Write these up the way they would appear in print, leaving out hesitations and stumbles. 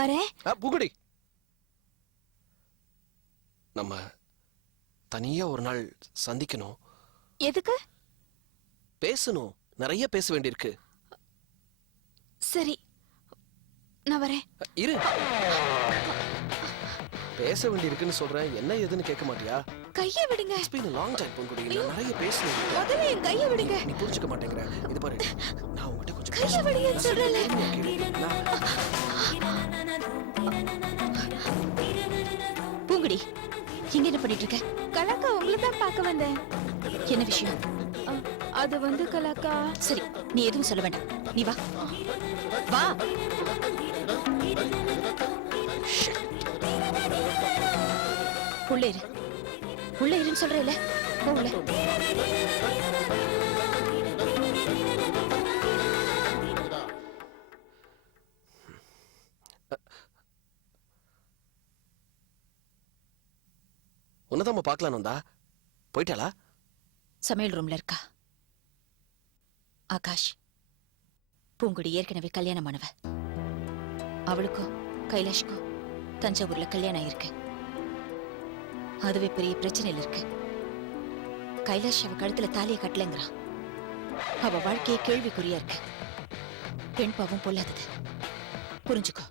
வரேன். பூங்குடி, நம்ம தனியா ஒரு நாள் சந்திக்கணும். எதுக்கு? பேசணும், நிறைய பேச வேண்டியிருக்கு. சரி, நான் வரேன். இரு, பேச வேண்டியிருக்குன்னு சொல்றேன், என்ன ஏதுன்னு கேட்க மாட்டியா? கையை விடுங்க. It's been a long time Poongudi, நான் நிறைய பேசணும். முதல்ல என் கையை விடுங்க. நீ புரிஞ்சுக்க மாட்டேங்கிற. இது பாரு, நான் உங்ககிட்ட கொஞ்சம் கையை விடுங்கன்னு சொல்றேன்ல. பூங்குடி, இங்க என்ன பண்ணிட்டு இருக்க? கலாக்கா, உங்களை தான் பார்க்க வந்தேன். என்ன விஷயம்? அது வந்து கலாக்கா. சரி, நீ எதுவும் சொல்ல வேண்டாம், நீ வா வா. உள்ள இரு, உள்ள இருன்னு சொல்றேன்ல, உள்ள. உன்னதாம பார்க்கலாம் வந்தா, போயிட்டாளா? சமையல் ரூம்ல இருக்கா. ஆகாஷ், பூங்குடி ஏற்கனவே கல்யாணமானவ. அவளுக்கும் கைலாஷ்க்கும் தஞ்சாவூர்ல கல்யாணம் ஆயிருக்கு. அதுவே பெரிய பிரச்சனையில இருக்கு. கைலாஷ் அவ கழுத்துல தாலியை கட்டலங்கிறான். அவ வாழ்க்கையே கேள்விக்குறியா இருக்கு. பெண் பாவம் பொல்லாதது, புரிஞ்சுக்கோ.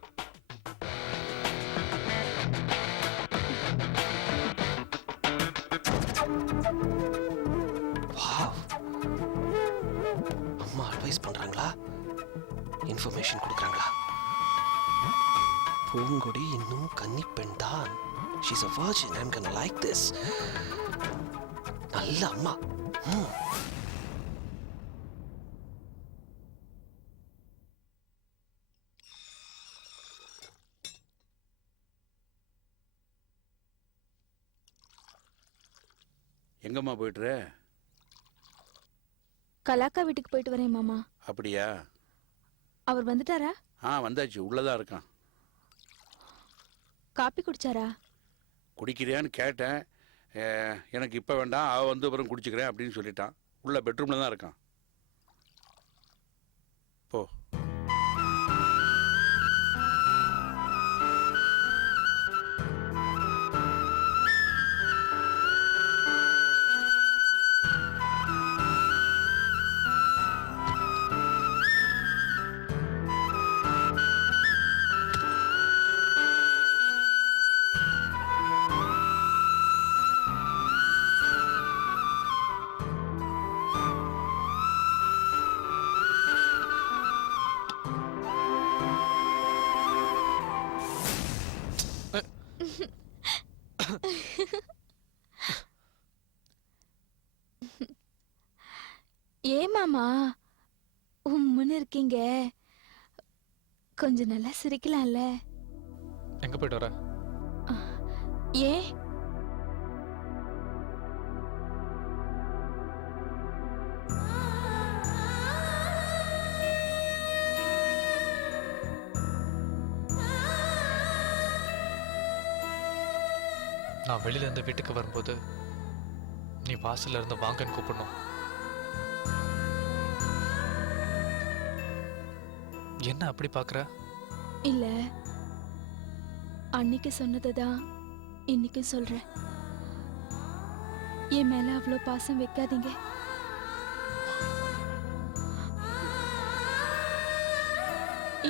அம்மா அட்வைஸ் பண்றாங்களா, இன்ஃபர்மேஷன் கொடுக்குறாங்களா? பூங்குடி இன்னும் கன்னி பெண் தான். She's a virgin. I'm gonna like this. நல்ல அம்மா. எங்கம்மா போயிட்டுற? கலாக்கா வீட்டுக்கு போயிட்டு வரேன் மாமா. அப்படியா? அவர் வந்துட்டாரா? வந்தாச்சு, உள்ளதான் இருக்கான். காப்பி குடிச்சாரா? குடிக்கிறியான்னு கேட்டேன். எனக்கு இப்போ வேண்டாம், அவள் வந்து அப்புறம் குடிச்சுக்கிறேன் அப்படின்னு சொல்லிட்டான். உள்ள பெட்ரூமில் தான் இருக்கான். போ. ஏன் மாமா உம்முன்னு இருக்கீங்க? கொஞ்சம் நல்லா சிரிக்கலாம்ல. எங்க போயிட்டு வர? ஏன்? நான் வெளியில இருந்து வீட்டுக்கு வரும்போது நீ வாசல்ல இருந்து வாங்கன்னு கூப்பிடணும். என்ன அப்படி பாக்குற? இல்ல, அன்னைக்கு சொன்னதுதான் இன்னைக்கு சொல்றேன். என் மேல அவ்வளவு பாசம் வைக்காதீங்க.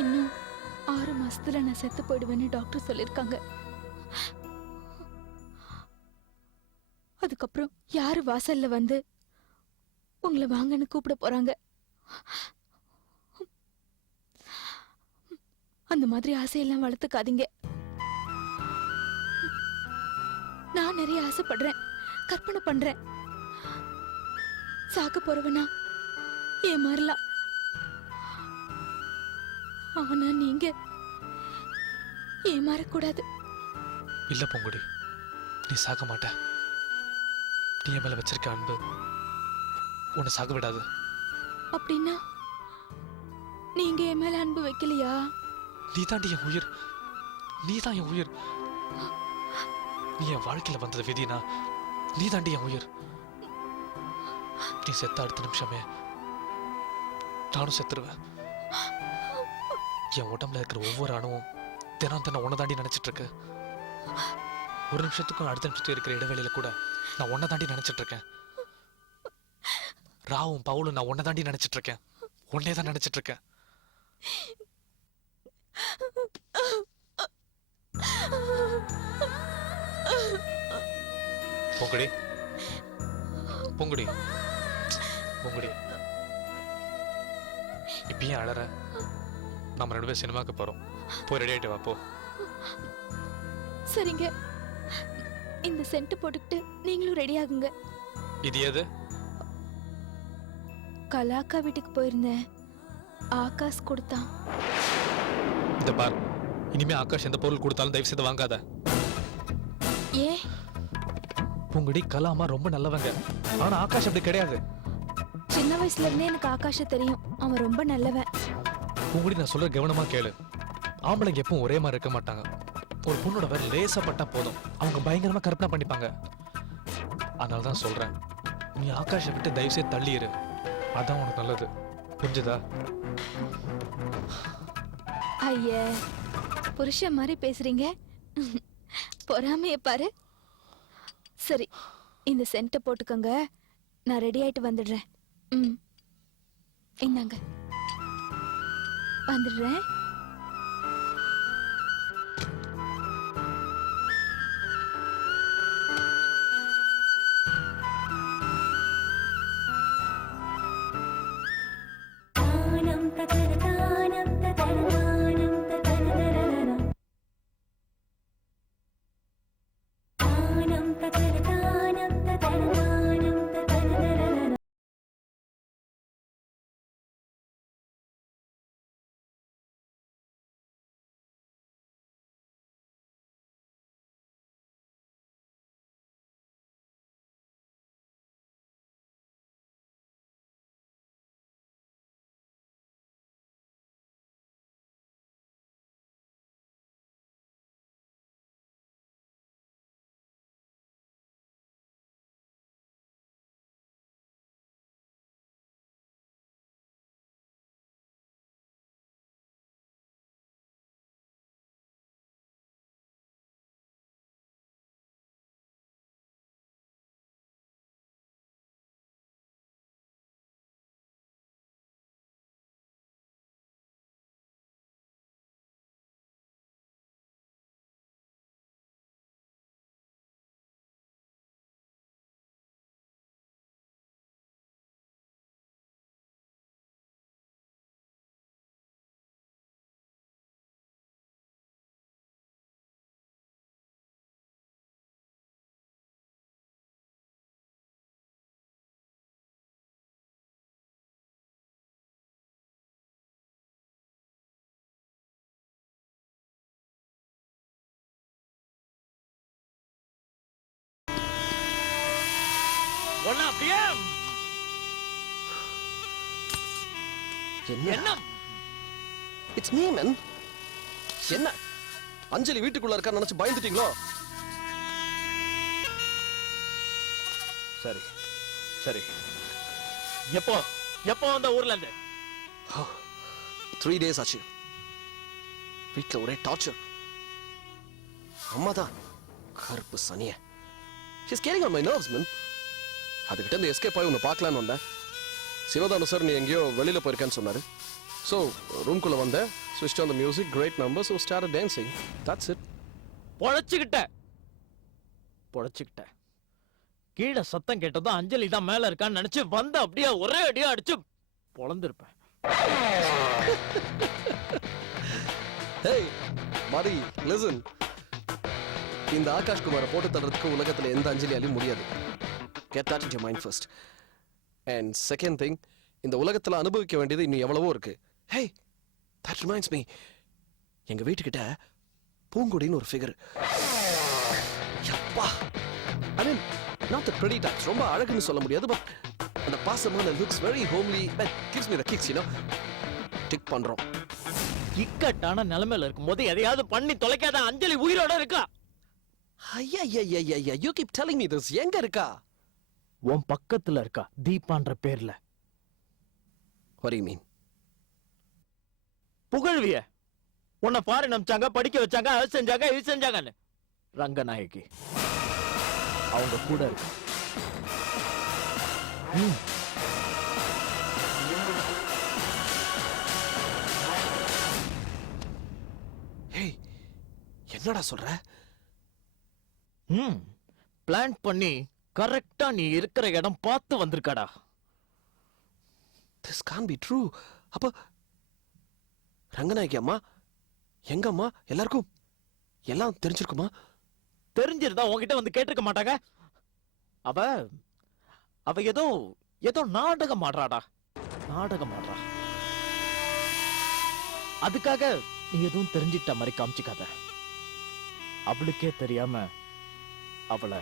இன்னும் 6 மாசத்துல நான் செத்து போயிடுவேன்னு டாக்டர் சொல்லிருக்காங்க. அதுக்கப்புறம் யாரு வாசல்ல வந்து உங்களை வாங்கன்னு கூப்பிட போறாங்க? அந்த மாதிரி ஆசையெல்லாம் வளர்த்துக்காதீங்க. நான் நிறைய ஆசைப்படுறேன், கற்பனை பண்றேன். சாக்க போறவனா ஏமாறலாம். ஆனா நீங்க ஏமாறக்கூடாது. இல்ல பூங்குடி, நீ சாக மாட்ட. நீ என் மேல வச்சிருக்க அன்பு உன்னை சாக விடாது. அப்படின்னா நீங்க என் மேல அன்பு வைக்கலையா? நீ தாண்டி என் உயிர், நீ தான் என் உயிர். நீ என் வாழ்க்கையில வந்தது விதினா நீ தாண்டி என் உயிர். நீ செத்த அடுத்த நிமிஷமே நானும் செத்துருவேன். என் உடம்புல இருக்கிற ஒவ்வொரு அணுவும் தினம் தினம் உன்னை தாண்டி நினைச்சிட்டு இருக்கு. ஒரு நிமிஷத்துக்கும் அடுத்த நிமிஷத்துக்கு இருக்கிற இடைவெளியில கூட நான் உன்னை தாண்டி நினைச்சிட்டு இருக்கேன். ராவும் பவுலும் நான் உன்னை தாண்டி நினைச்சிட்டு இருக்கேன். உன்னே தான் நினைச்சிட்டு இருக்கேன். பொங்குடி பொங்குடி பொங்குடி, இப்பயும் அழற. நம்ம 2 பேரும் சினிமாக்கு போறோம். போய் ரெடி ஆயிட்டு வா போ. சரிங்க, இந்த சென்ட் போட்டுக்கிட்டு நீங்களும் ரெடி ஆகுங்க. இது எது? கலாக்கா வீட்டுக்கு போயிருந்தேன், ஆகாஷ் கொடுத்தான். இந்த பார், இனிமே ஆகாஷ் எந்த பொருள் கொடுத்தாலும் தயவு செய்து வாங்காத. ஏ பூங்குடி, கலாமா ரொம்ப நல்லவங்க. ஆனா ஆகாஷ் அப்படி கிடையாது. சின்ன வயசுல இருந்தே எனக்கு ஆகாஷ தெரியும், அவன் ரொம்ப நல்லவன். பூங்குடி, நான் சொல்ற கவனமா கேளு. ஆம்பளைங்க எப்பவும் ஒரே மாதிரி இருக்க மாட்டாங்க. ஒரு பொண்ணோட வேற லேசா பட்டா போதும், அவங்க பயங்கரமா கற்பனை பண்ணிப்பாங்க. அதனால தான் சொல்றேன், நீ ஆகாஷை விட்டு தயவு செய்து தள்ளிடு. அதான் உனக்கு நல்லது. புரிஞ்சுதா? ஐய, புருஷன் மாதிரி பேசுறீங்க. பொறாமைய பாரு. சரி, இந்த சென்ட்டை போட்டுக்கோங்க, நான் ரெடி ஆயிட்டு வந்துடுறேன். இந்தாங்க, வந்துடுறேன். என்ன? It's me, man. என்ன? அஞ்சலி வீட்டுக்குள்ள இருக்கா நினைச்சு பயந்துட்டீங்களோ? சரி சரி, எப்போ அந்த ஊர்ல இருந்து? 3 days ஆச்சு. வீட்டுல ஒரே டார்ச்சர். அம்மாதான் கருப்பு சனிய. She's getting on my nerves, man. அதுகிட்ட இருந்து எஸ்கேப் ஆகி உன்னை பார்க்கலான்னு வந்தேன். சிவதானு சார் நீ எங்கேயோ வெளியில போயிருக்கேன்னு சொன்னாரு. ஸோ ரூம்குள்ள வந்தேன், switched on the music, great number, so started dancing. That's it. பொழைச்சுக்கிட்ட கீழே சத்தம் கேட்டதும் அஞ்சலி தான் மேல இருக்கான்னு நினைச்சு வந்து அப்படியே ஒரே அடியா அடிச்சு பொழந்திருப்பேன். Hey, buddy, listen. இந்த ஆகாஷ் குமாரை போட்டு தடுறதுக்கு உலகத்துல எந்த அஞ்சலியாலையும் முடியாது. Get that into your mind first. And second thing, இந்த உலகத்துல அனுபவிக்க வேண்டியது இன்னும் எவ்வளவோ இருக்கு. Hey, that reminds me. எங்க வீட்டுக்கிட்ட பூங்குடின்னு ஒரு figure. Yapa. I mean, not the pretty types. ரொம்ப அழகுன்னு சொல்ல முடியாது, but அந்த பாசமான looks very homely. That gives me the kicks, you know. Tick பண்றோம். இக்கட்டான நிலைமையில இருக்கும்போது எதையாவது பண்ணி தொலைக்காத அஞ்சலி உயிரோட இருக்கா? ஐயா, you keep telling me this. எங்க இருக்கா? உன் பக்கத்துல இருக்கா, தீபான்ற பேர்ல. What do you mean? புகழ்விய உன்னை ஃபாரின் அனுப்பிச்சாங்க, படிக்க வச்சாங்க, அது செஞ்சாங்க, இது செஞ்சாங்கன்னு. ரங்கநாயகி அவங்க கூட இருக்கு. ம். ஹேய், என்னடா சொல்ற? ம். பிளான் பண்ணி கரெக்டா நீ இருக்கிற இடம் பார்த்து வந்திருக்காடா. This can't be true. அப்ப ரங்கநாயகி அம்மா, எங்க அம்மா, எல்லாருக்கும் எல்லாம் தெரிஞ்சிருக்குமா? தெரிஞ்சிருந்தா உன்கிட்ட வந்து கேட்டிருக்க மாட்டாங்க. அவ அவ ஏதோ ஏதோ நாடகம் ஆடுறாடா, நாடகம் ஆடுறா. அதுக்காக நீ எதுவும் தெரிஞ்சுக்கிட்ட மாதிரி காமிச்சுக்காத. அவளுக்கே தெரியாம அவளை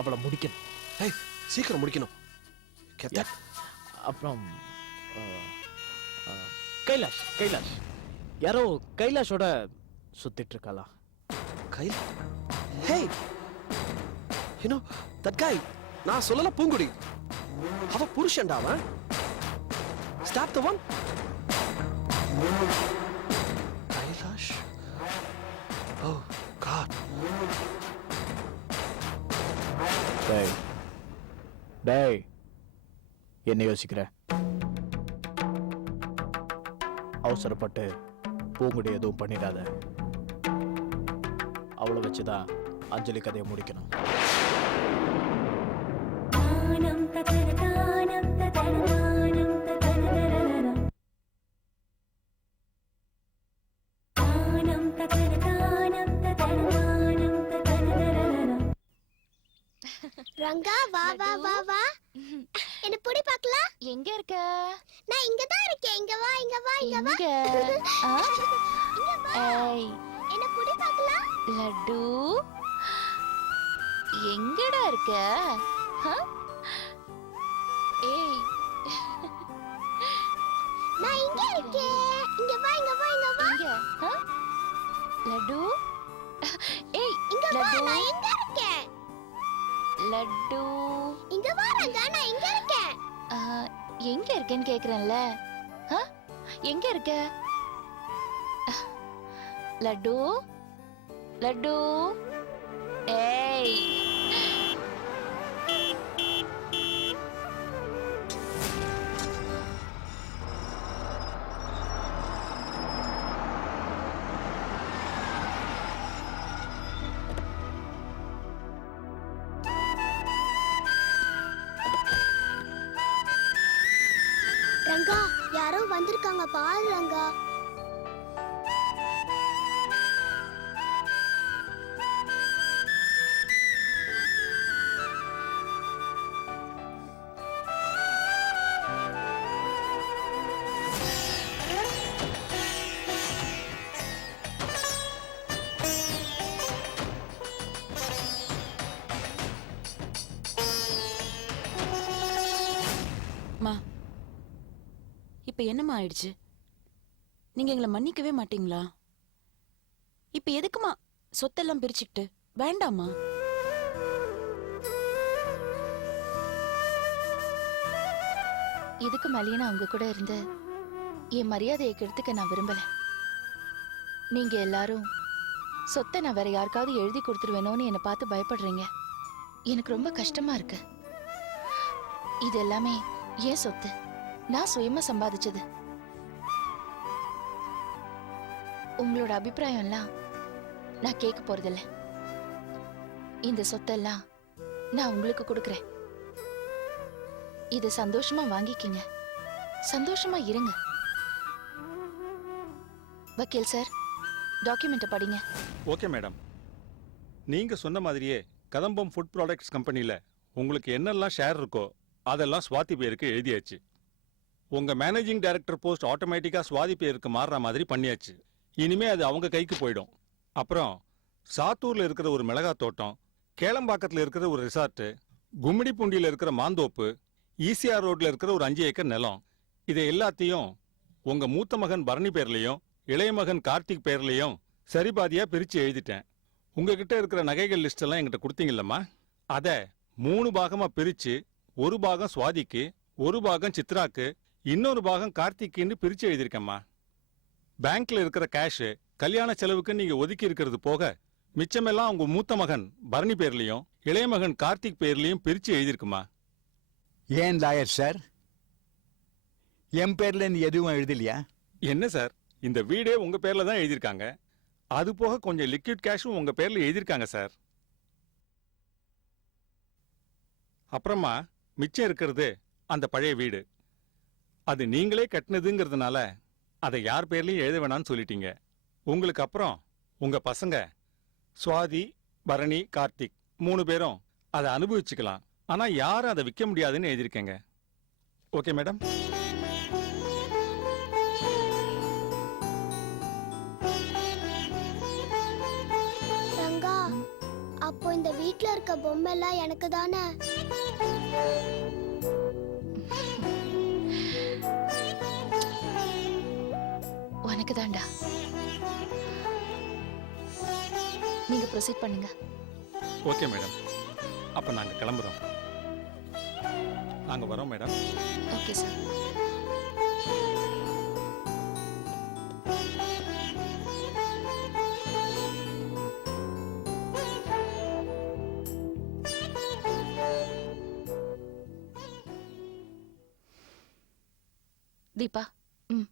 அவளை முடிக்கணும். ஏய், சீக்கிரம் முடிக்கணும். Get that? அப்புறம் கைலாஷ் கைலாஷ் யாரோ கைலாஷோட சுத்திட்டு இருக்காளா? Kyle, hey, you know that guy, நான் சொல்லல பூங்குடி, அவ புருஷன்டா அவன். Stop the one. Kailash, oh god. டேய் டேய், என்ன யோசிக்கிற? அவசரப்பட்டு பூங்குடி எதுவும் பண்ணிடாத. அவளை வச்சுதான் அஞ்சலி கதையை முடிக்கணும். ரங்கா வா வா வா வா, என்ன புடி பார்க்கலாம். எங்க இருக்க? நான் இங்க தான் இருக்கேன். இங்க வா இங்க வா இங்க வா. இங்க வா. ஏய், என்ன புடி பார்க்கலாம். லட்டு எங்கடா இருக்க? ஏய், நான் இங்க இருக்கேன். இங்க வா இங்க வா இங்க வா. இங்க லட்டு. ஏய், இங்க வா, லட்டு. நான் எங்க இருக்கேன். லட்டு இங்க வா ரங்கா, நான் இங்க இருக்கேன். எங்க இருக்கேன்னு கேக்குறேன்ல. எங்க இருக்க? லட்டு லட்டு. ஏய், ரங்கா, யாரோ வந்திருக்காங்க பாரு ரங்கா. மா, இப்ப என்னம்மா ஆயிடுச்சு? நீங்க எங்களை மன்னிக்கவே மாட்டீங்களா? இப்ப எதுக்குமா சொத்தெல்லாம் பிரிச்சுக்கிட்டு? வேண்டாமா? இதுக்கு மேலேயே நான் உங்க கூட இருந்து என் மரியாதையை கெடுத்துக்க நான் விரும்பல. நீங்க எல்லாரும் சொத்தை நான் வேற யாருக்காவது எழுதி கொடுத்துருவேனோன்னு என்னை பார்த்து பயப்படுறீங்க. எனக்கு ரொம்ப கஷ்டமா இருக்கு. இது எல்லாமே ஏன் சொத்து, நான் சுயமா சம்பாதிச்சது. உங்களோட அபிப்பிராயம் எல்லாம் நான் கேட்க போறதில்ல. இந்த சொத்தெல்லாம் நான் உங்களுக்கு கொடுக்கறேன். இது சந்தோஷமா வாங்கிக்கிங்க, சந்தோஷமா இருங்க. வக்கீல் சார், டாக்குமெண்ட்டை படிங்க. ஓகே மேடம், நீங்க சொன்ன மாதிரியே கதம்பம் ஃபுட் ப்ராடக்ட்ஸ் கம்பெனியில் உங்களுக்கு என்னெல்லாம் ஷேர் இருக்கோ அதெல்லாம் சுவாதி பேருக்கு எழுதியாச்சு. உங்க மேனேஜிங் டைரக்டர் போஸ்ட் ஆட்டோமேட்டிக்கா சுவாதி பேருக்கு மாறுற மாதிரி பண்ணியாச்சு. இனிமே அது அவங்க கைக்கு போயிடும். அப்புறம் சாத்தூர்ல இருக்கிற ஒரு மிளகாய் தோட்டம், கேளம்பாக்கத்தில் இருக்கிற ஒரு ரிசார்ட்டு, கும்மிடிப்பூண்டியில் இருக்கிற மாந்தோப்பு, ஈசிஆர் ரோட்ல இருக்கிற ஒரு 5 ஏக்கர் நிலம், இதை எல்லாத்தையும் உங்க மூத்த மகன் பரணி பேர்லயும் இளைய மகன் கார்த்திக் பேர்லயும் சரிபாதியா பிரிச்சு எழுதிட்டேன். உங்ககிட்ட இருக்கிற நகைகள் லிஸ்ட் எல்லாம் என்கிட்ட கொடுத்தீங்கல்லம்மா, அதை 3 பாகமா பிரிச்சு, ஒரு பாகம் சுவாதிக்கு, ஒரு பாகம் சித்ராக்கு, இன்னொரு பாகம் கார்த்திக்குன்னு பிரிச்சு எழுதியிருக்கேம்மா. பேங்க்ல இருக்கிற கேஷ் கல்யாண செலவுக்கு நீங்க ஒதுக்கி இருக்கிறது போக மிச்சமெல்லாம் உங்க மூத்த மகன் பரணி பேர்லயும் இளைய மகன் கார்த்திக் பேர்லயும் பிரிச்சு எழுதிருக்குமா? ஏன் லாயர் சார், என் பேர்ல இருந்து எதுவும் எழுதலையா? என்ன சார், இந்த வீடே உங்க பேர்ல தான் எழுதியிருக்காங்க. அது போக கொஞ்சம் லிக்விட் கேஷும் உங்க பேர்ல எழுதியிருக்காங்க சார். அப்புறமா மிச்சம் இருக்கிறது அந்த பழைய வீடு. அது நீங்களே கட்டினதுங்கிறதுனால அதை யார் பேர்லயும் எழுத வேணாம்னு சொல்லிட்டீங்க. உங்களுக்கு அப்புறம் உங்க பசங்க சுவாதி, பரணி, கார்த்திக் 3 பேரும் அதை அனுபவிச்சுக்கலாம். ஆனா யாரும் அதை விற்க முடியாதுன்னு எழுதியிருக்கேங்க. Okay madam? ரங்கா, அப்போ இந்த வீட்ல இருக்க பொம்மை எல்லாம் எனக்கு தானே? உனக்கு தான்டா. நீங்க ப்ரொசீட் பண்ணுங்க. ஓகே மேடம், அப்ப நாங்க கிளம்புறோம். நாங்க வரோம் மேடம். Okay sir. தீபா, ம்.